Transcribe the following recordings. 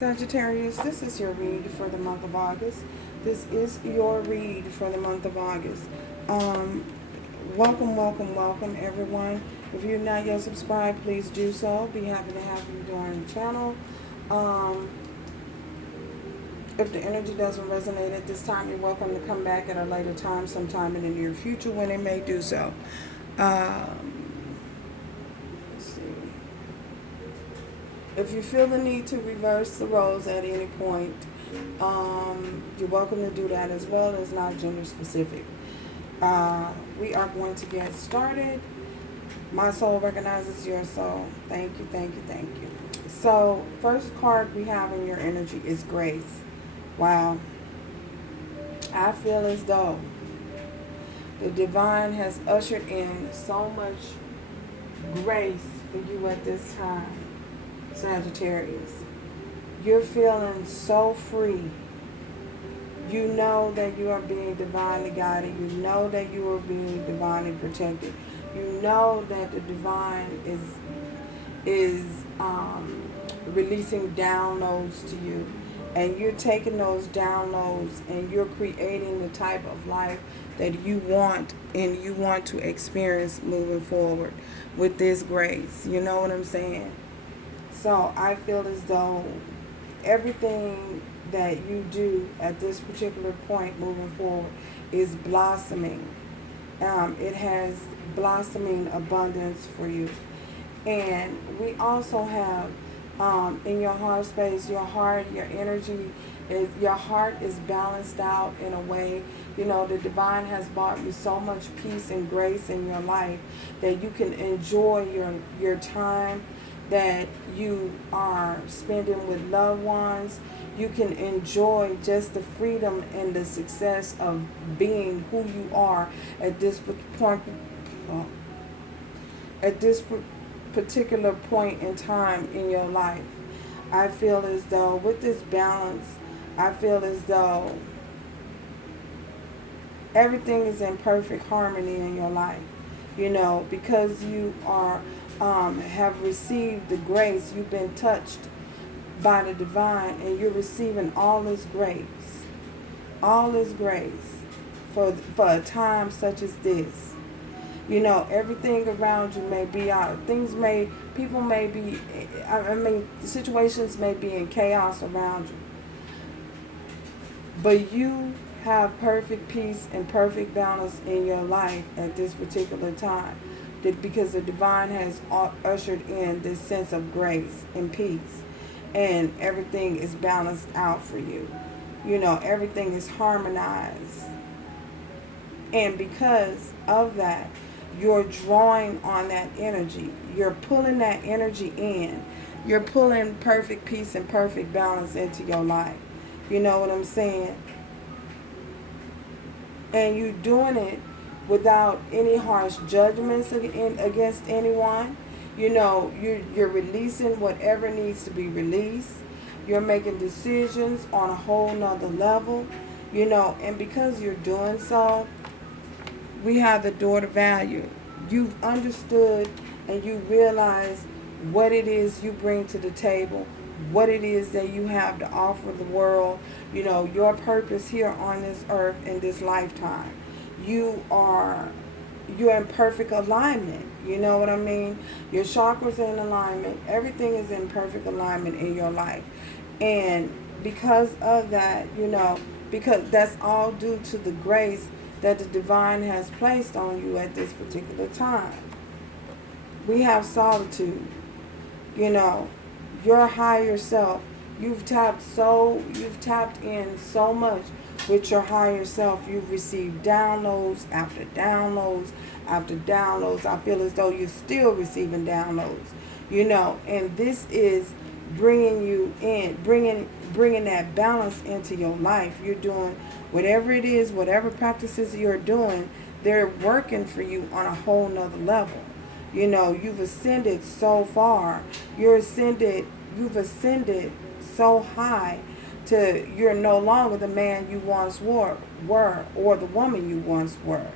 Sagittarius, this is your read for the month of August. This is your read for the month of August. Um, welcome, everyone. If you're not yet subscribed, please do so. Be happy to have you join the channel. Um, if the energy doesn't resonate at this time, you're welcome to come back at a later time, sometime in the near future when it may do so. Let's see. If you feel the need to reverse the roles at any point, you're welcome to do that as well. It's not gender specific. We are going to get started. My soul recognizes your soul. Thank you. So, first card we have in your energy is grace. Wow. I feel as though the divine has ushered in so much grace for you at this time, Sagittarius. You're feeling so free. You know that you are being divinely guided. You know that you are being divinely protected. You know that the divine is releasing downloads to you, and you're taking those downloads and you're creating the type of life that you want and you want to experience moving forward with this grace. You know what I'm saying? So I feel as though everything that you do at this particular point moving forward is blossoming. It has blossoming abundance for you. And we also have in your heart space, your heart, your energy, your heart is balanced out in a way. You know, the divine has brought you so much peace and grace in your life that you can enjoy your time that you are spending with loved ones. You can enjoy just the freedom and the success of being who you are at this point, at this particular point in time in your life. I feel as though with this balance, I feel as though everything is in perfect harmony in your life. You know, because you are have received the grace, you've been touched by the divine, and you're receiving all this grace for a time such as this. You know, everything around you may be out. People may be, situations may be in chaos around you. But you have perfect peace and perfect balance in your life at this particular time. Because the divine has ushered in this sense of grace and peace. And everything is balanced out for you. You know, everything is harmonized. And because of that, you're drawing on that energy. You're pulling that energy in. You're pulling perfect peace and perfect balance into your life. You know what I'm saying? And you're doing it without any harsh judgments against anyone. You know, you're releasing whatever needs to be released. You're making decisions on a whole nother level. You know, and because you're doing so, we have the daughter value. You've understood and you realize what it is you bring to the table, what it is that you have to offer the world, you know, your purpose here on this earth in this lifetime. You're in perfect alignment. You know what I mean? Your chakras are in alignment. Everything is in perfect alignment in your life. And because of that, you know, because that's all due to the grace that the divine has placed on you at this particular time. We have solitude. You know, your higher self. You've tapped in so much with your higher self. You've received downloads after downloads after downloads. I feel as though you're still receiving downloads. You know, and this is bringing you in, bringing that balance into your life. You're doing whatever it is, whatever practices you're doing, they're working for you on a whole nother level. You know, you've ascended so far. You've ascended so high to you're no longer the man you once were or the woman you once were.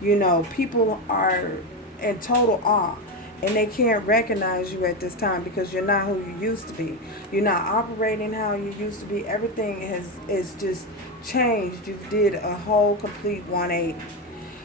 You know, people are in total awe And they can't recognize you at this time because you're not who you used to be. You're not operating how you used to be. Everything is just changed. You did a whole complete 180.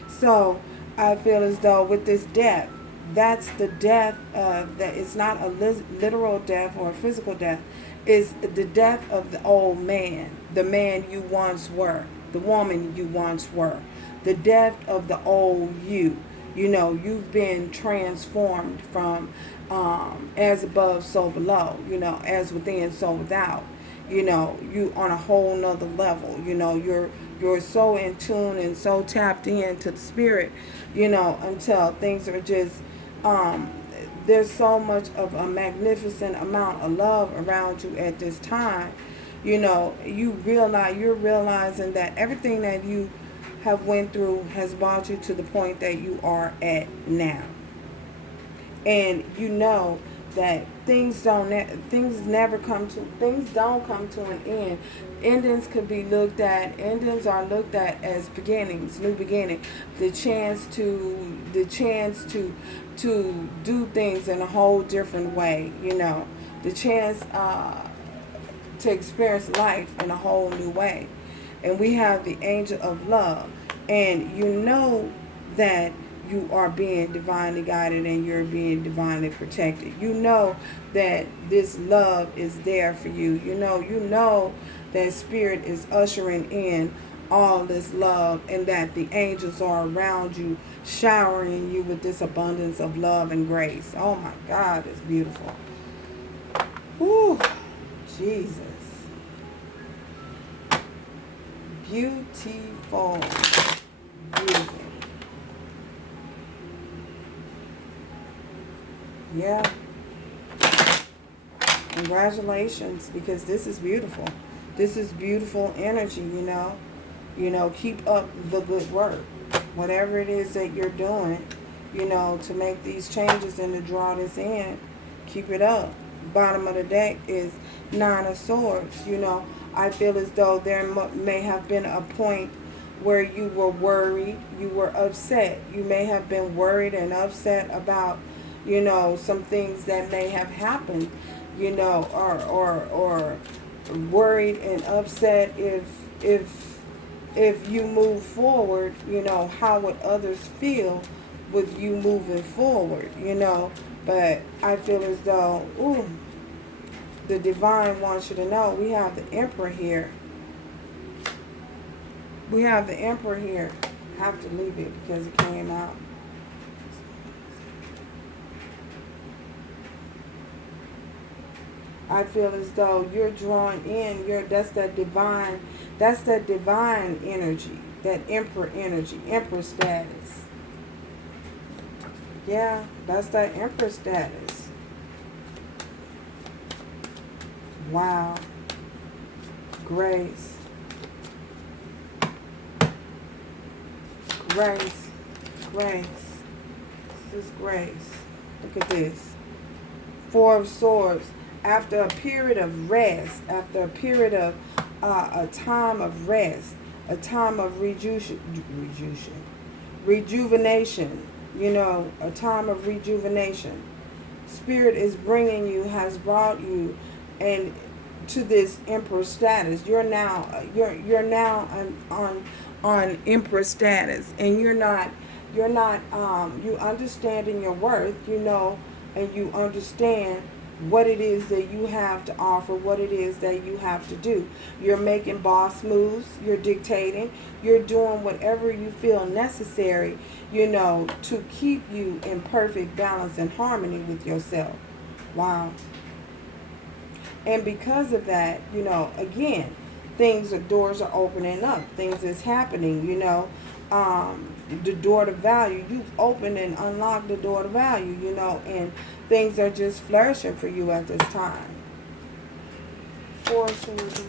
So I feel as though with this death, that's the death of that. It's not a literal death or a physical death. It's the death of the old man, the man you once were, the woman you once were, the death of the old you. You know, you've been transformed from as above, so below. You know, as within, so without. You know, you on a whole nother level. You know, you're so in tune and so tapped into the spirit. You know, until things are just there's so much of a magnificent amount of love around you at this time. You know, you're realizing that everything that you have went through has brought you to the point that you are at now. And you know that things don't come to an end. Endings could be looked at. Endings are looked at as beginnings, new beginning. The chance to do things in a whole different way. You know, the chance to experience life in a whole new way. And we have the angel of love. And you know that you are being divinely guided and you're being divinely protected. You know that this love is there for you. You know that spirit is ushering in all this love and that the angels are around you, showering you with this abundance of love and grace. Oh my God, it's beautiful. Whew, Jesus. Beautiful. Beautiful. Yeah. Congratulations, because this is beautiful. This is beautiful energy, you know. You know, keep up the good work. Whatever it is that you're doing, you know, to make these changes and to draw this in, keep it up. Bottom of the deck is 9 of Swords, you know. I feel as though there may have been a point where you were worried, you were upset. You may have been worried and upset about, you know, some things that may have happened, you know, or worried and upset if you move forward, you know, how would others feel with you moving forward, you know. But I feel as though, ooh, the divine wants you to know we have the Emperor here. We have the Emperor here. I have to leave it because it came out. I feel as though you're drawing in that's that divine energy, that Emperor energy, Emperor status. Yeah, that's that Emperor status. Wow. Grace. Grace. Grace. This is grace. Look at this. 4 of Swords. After a period of rest, after a period of a time of rest, a time of rejuvenation, you know, a time of rejuvenation. Spirit is bringing you, has brought you, and to this Emperor status. You're now on Emperor status, and you understanding your worth, you know, and you understand what it is that you have to offer, what it is that you have to do. You're making boss moves, you're dictating, you're doing whatever you feel necessary, you know, to keep you in perfect balance and harmony with yourself. Wow. And because of that, you know, again, doors are opening up, things is happening, you know. The door to value, you've opened and unlocked the door to value, you know, and things are just flourishing for you at this time. Why is this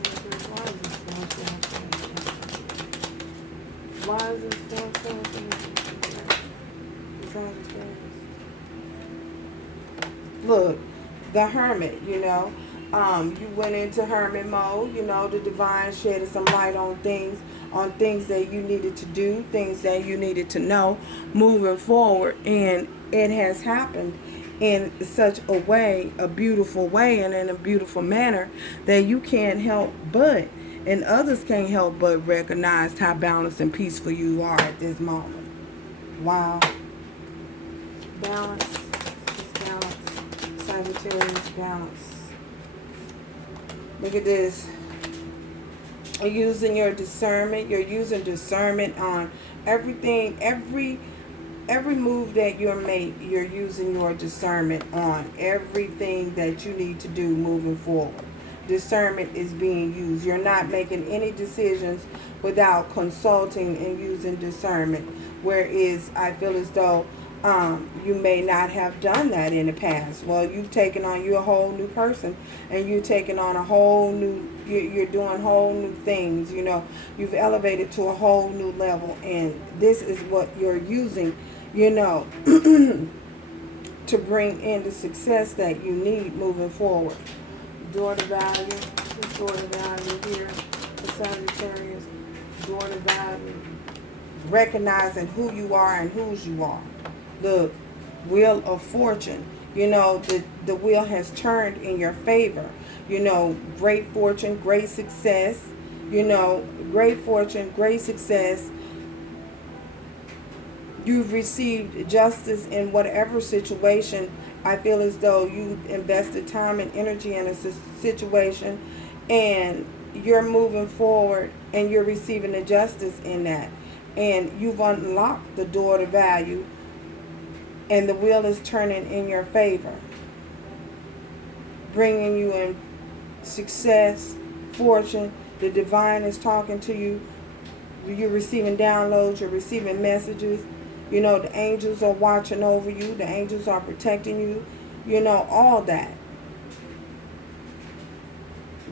Look, the Hermit, you know. You went into hermit mode, you know, the divine shedded some light on things that you needed to do, things that you needed to know moving forward, and it has happened. in such a way, a beautiful way, and in a beautiful manner that you can't help but, and others can't help but recognize how balanced and peaceful you are at this moment. Wow. Balance. Just balance. Sagittarius, balance. Look at this. You're using your discernment. You're using discernment on everything, every move that you're making. You're using your discernment on everything that you need to do moving forward. Discernment is being used. You're not making any decisions without consulting and using discernment. Whereas I feel as though you may not have done that in the past. Well, you've taken on, you're a whole new person, and you're taking on a whole new, you're doing whole new things. You know, you've elevated to a whole new level, and this is what you're using, you know, to bring in the success that you need moving forward. Daughter value, daughter value here, the Sagittarius, daughter value, recognizing who you are and whose you are. The wheel of fortune, you know, the wheel has turned in your favor. You know, great fortune, great success, you know, great fortune, great success. You've received justice in whatever situation. I feel as though you invested time and energy in a situation, and you're moving forward and you're receiving the justice in that. And you've unlocked the door to value, and the wheel is turning in your favor, bringing you in success, fortune. The divine is talking to you. You're receiving downloads. You're receiving messages. You know, the angels are watching over you. The angels are protecting you. You know, all that.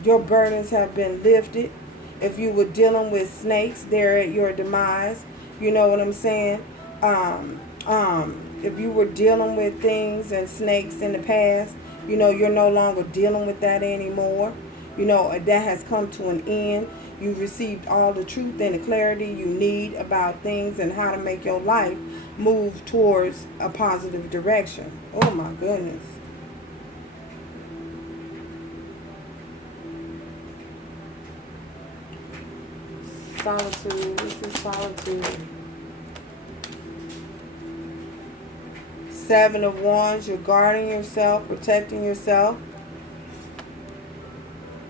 Your burdens have been lifted. If you were dealing with snakes, they're at your demise. You know what I'm saying? If you were dealing with things and snakes in the past, you know, you're no longer dealing with that anymore. You know, that has come to an end. You've received all the truth and the clarity you need about things and how to make your life move towards a positive direction. Oh my goodness. Solitude. This is solitude. Seven of Wands. You're guarding yourself, protecting yourself.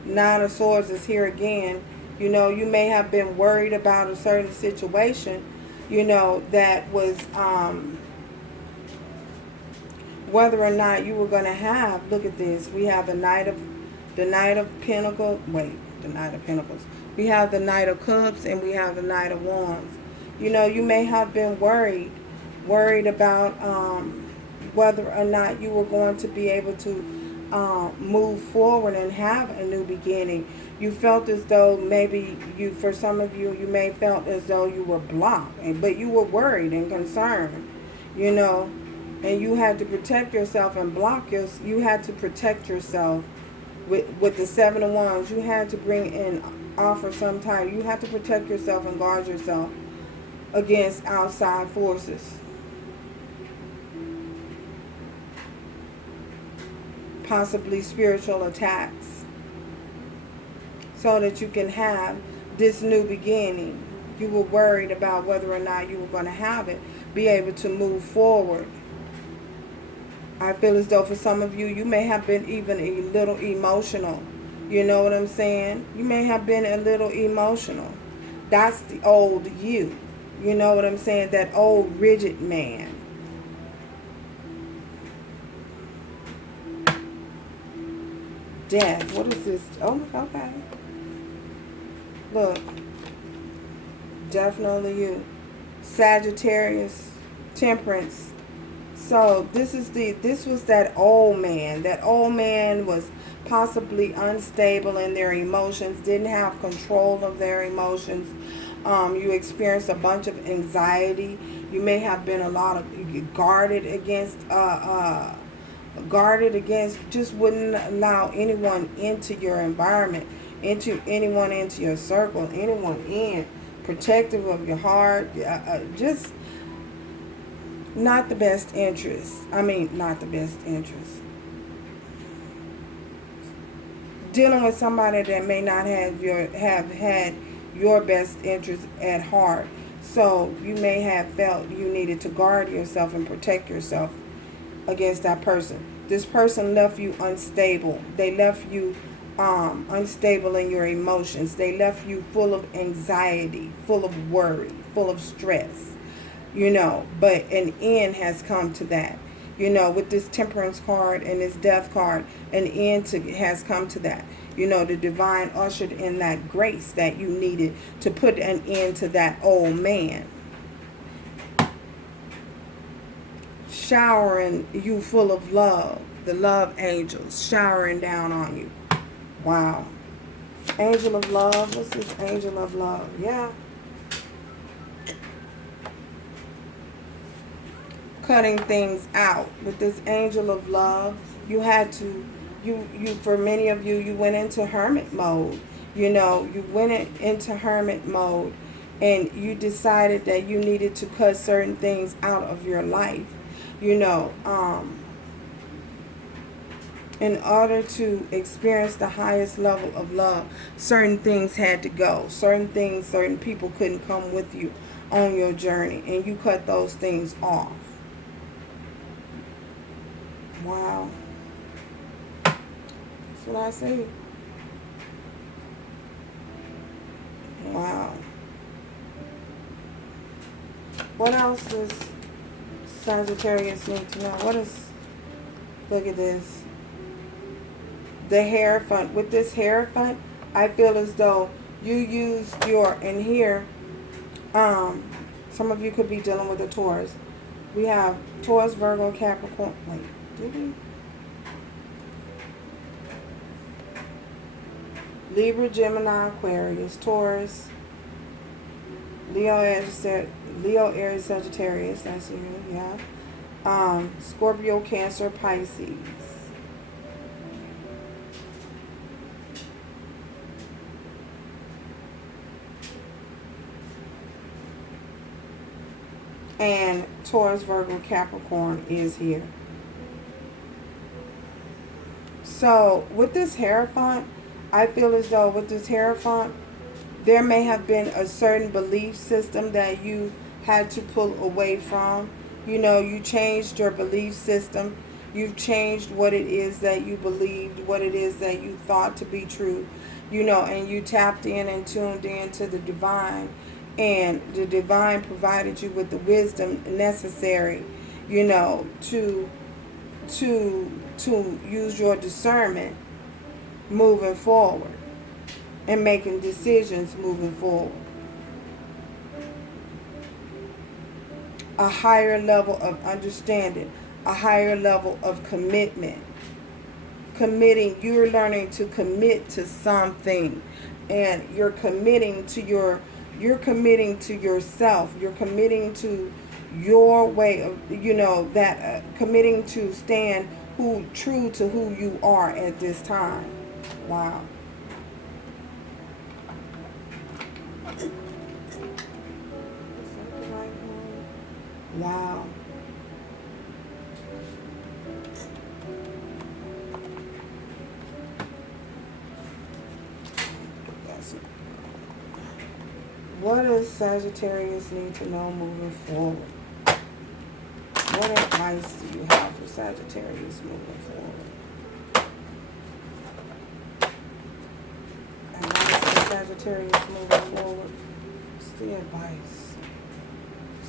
Nine of Swords is here again. You know, you may have been worried about a certain situation, you know, that was whether or not you were going to have. Look at this. We have the Knight of Pentacles. Wait, the Knight of Pentacles. We have the Knight of Cups, and we have the Knight of Wands. You know, you may have been worried about whether or not you were going to be able to move forward and have a new beginning. You felt as though maybe for some of you, you may felt as though you were blocked, but you were worried and concerned, you know, and you had to protect yourself and you had to protect yourself with the Seven of Wands. You had to bring in, offer some time. You have to protect yourself and guard yourself against outside forces. Possibly spiritual attacks, so that you can have this new beginning. You were worried about whether or not you were going to have it, be able to move forward. I feel as though for some of you, you may have been even a little emotional. You know what I'm saying? You may have been a little emotional. That's the old you. You know what I'm saying? That old rigid man. Death. What is this? Oh, okay. Look. Definitely you. Sagittarius, Temperance. So this was that old man. That old man was possibly unstable in their emotions, didn't have control of their emotions. You experienced a bunch of anxiety. You may have been guarded against, just wouldn't allow anyone into your environment, into your circle, anyone in, protective of your heart, just not the best interest. I mean, not the best interest. Dealing with somebody that may not have had your best interest at heart. So you may have felt you needed to guard yourself and protect yourself against that person. This person left you unstable. They left you unstable in your emotions. They left you full of anxiety, full of worry, full of stress. But an end has come to that. With this temperance card and this death card, an end has come to that. The divine ushered in that grace that you needed to put an end to that old man. Showering you full of love. The love angels showering down on you. Wow. Angel of love. What's this angel of love? Yeah. Cutting things out. With this angel of love, you had to, for many of you, you went into hermit mode. You went into hermit mode and you decided that you needed to cut certain things out of your life. In order to experience the highest level of love, certain things had to go. Certain people couldn't come with you on your journey, and you cut those things off. Wow. That's what I say. Wow. What else does Sagittarius need to know? Look at this. The Hierophant. With this Hierophant, I feel as though you used and here, some of you could be dealing with a Taurus. We have Taurus, Virgo, Capricorn. Wait, did we? Libra, Gemini, Aquarius, Taurus, Leo, Aries, Sagittarius. That's you, yeah. Scorpio, Cancer, Pisces. And Taurus, Virgo, Capricorn is here. So with this Hierophant, I feel as though with this Hierophant, there may have been a certain belief system that you had to pull away from. You changed your belief system. You've changed what it is that you believed, what it is that you thought to be true, and you tapped in and tuned in to the divine. And the divine provided you with the wisdom necessary, to use your discernment moving forward and making decisions moving forward. A higher level of understanding, a higher level of commitment. You're learning to commit to something, and you're committing to yourself. You're committing to your way of, committing to stand true to who you are at this time. Wow. Wow. What does Sagittarius need to know moving forward? What advice do you have for Sagittarius moving forward? Advice for Sagittarius moving forward. What's the advice?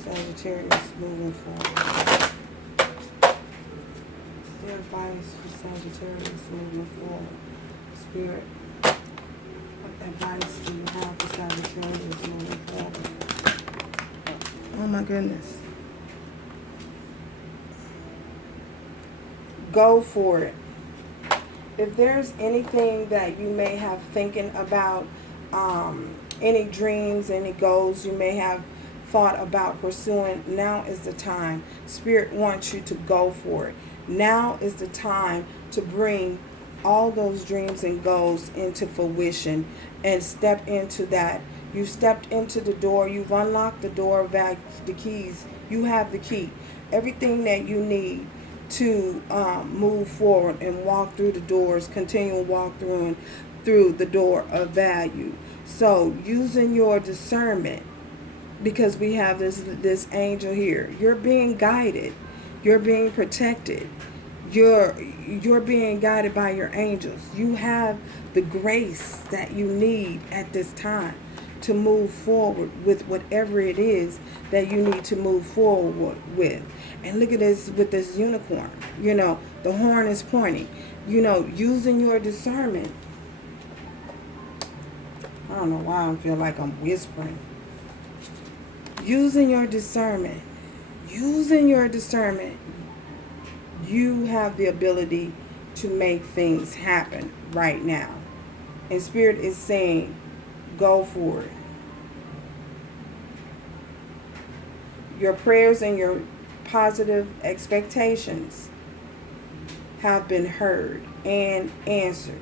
Sagittarius moving forward. What's the advice for Sagittarius moving forward? Spirit, what advice do you have for Sagittarius moving forward? Oh my goodness. Go for it. If there's anything that you may have thinking about, any dreams, any goals you may have thought about pursuing, now is the time. Spirit wants you to go for it. Now is the time to bring all those dreams and goals into fruition and step into that. You stepped into the door. You've unlocked the door of the keys You have the key. Everything that you need to move forward and walk through the doors, continue to walk through the door of value. So using your discernment, because we have this angel here, you're being guided, you're being protected, you're being guided by your angels. You have the grace that you need at this time to move forward with whatever it is that you need to move forward with. And look at this with this unicorn. You know, the horn is pointing. You know, using your discernment. I don't know why I feel like I'm whispering. Using your discernment. Using your discernment. You have the ability to make things happen right now. And Spirit is saying, go for it. Your prayers and your positive expectations have been heard and answered.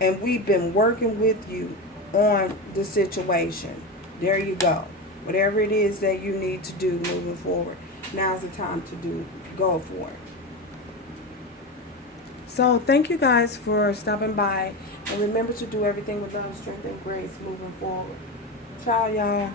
And we've been working with you on the situation. There you go. Whatever it is that you need to do moving forward, now's the time to go for it. So thank you guys for stopping by. And remember to do everything with love, strength, and grace moving forward. Ciao, y'all.